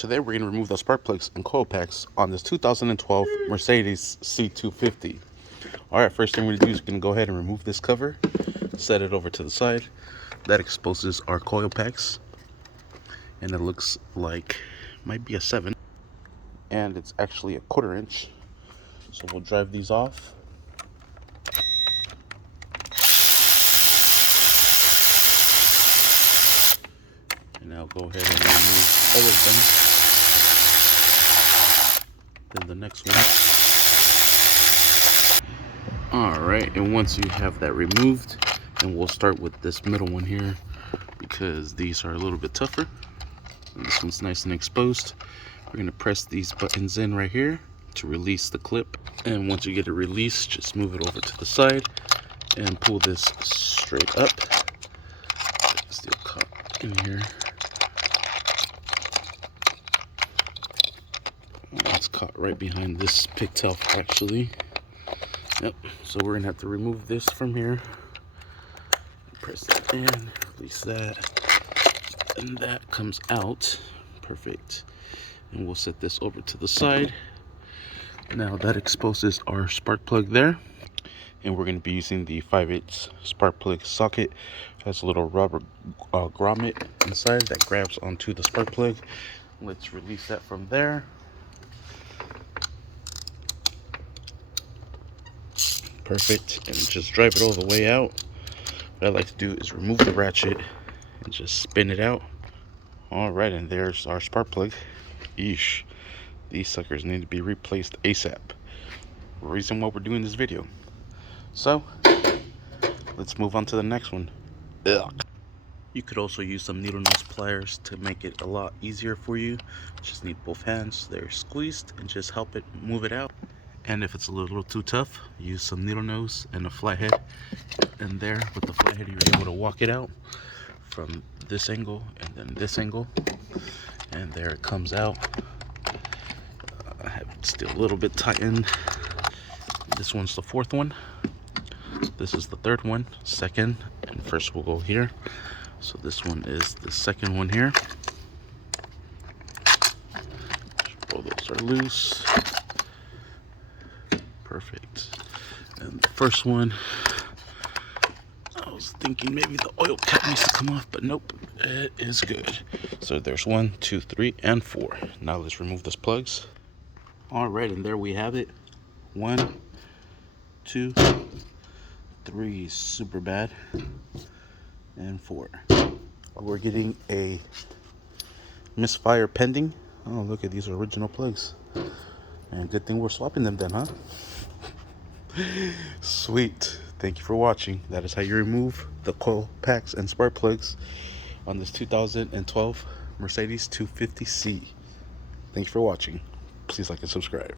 Today we're going to remove the spark plugs and coil packs on this 2012 Mercedes C250. Alright, first thing we're going to do is we're going to go ahead and remove this cover, set it over to the side. That exposes our coil packs, and it looks like might be a 7, and it's actually a 1/4 inch. So we'll drive these off. And I'll go ahead and remove all of them. Then the next one. Alright, and once you have that removed, then we'll start with this middle one here, because these are a little bit tougher. And this one's nice and exposed. We're going to press these buttons in right here to release the clip. And once you get it released, just move it over to the side and pull this straight up. Still caught in here. It's caught right behind this pigtail actually. Yep, so we're gonna have to remove this from here. Press that in, release that, and that comes out. Perfect. And we'll set this over to the side. Now that exposes our spark plug there. And we're going to be using the 5/8 spark plug socket. It has a little rubber grommet inside that grabs onto the spark plug. Let's release that from there. Perfect. And just drive it all the way out. What I like to do is remove the ratchet and just spin it out. Alright, and there's our spark plug. Yeesh. These suckers need to be replaced ASAP. Reason why we're doing this video. So, let's move on to the next one. Ugh. You could also use some needle nose pliers to make it a lot easier for you. Just need both hands. They're squeezed and just help it move it out. And if it's a little too tough, use some needle nose and a flathead. And there, with the flathead, you're able to walk it out from this angle and then this angle. And there it comes out. I have it still a little bit tightened. This one's the 4th one. This is the 3rd one, 2nd, and first we'll go here. So this one is the 2nd one here. All those are loose. Perfect. And the first one, I was thinking maybe the oil cap needs to come off, but nope, it is good. So there's 1, 2, 3, and 4. Now let's remove these plugs. Alright, and there we have it. 1, 2, 3, super bad, and 4. We're getting a misfire pending. Oh, look at these original plugs. And good thing we're swapping them then, huh? Sweet. Thank you for watching. That is how you remove the coil packs and spark plugs on this 2012 Mercedes 250C. Thank you for watching. Please like and subscribe.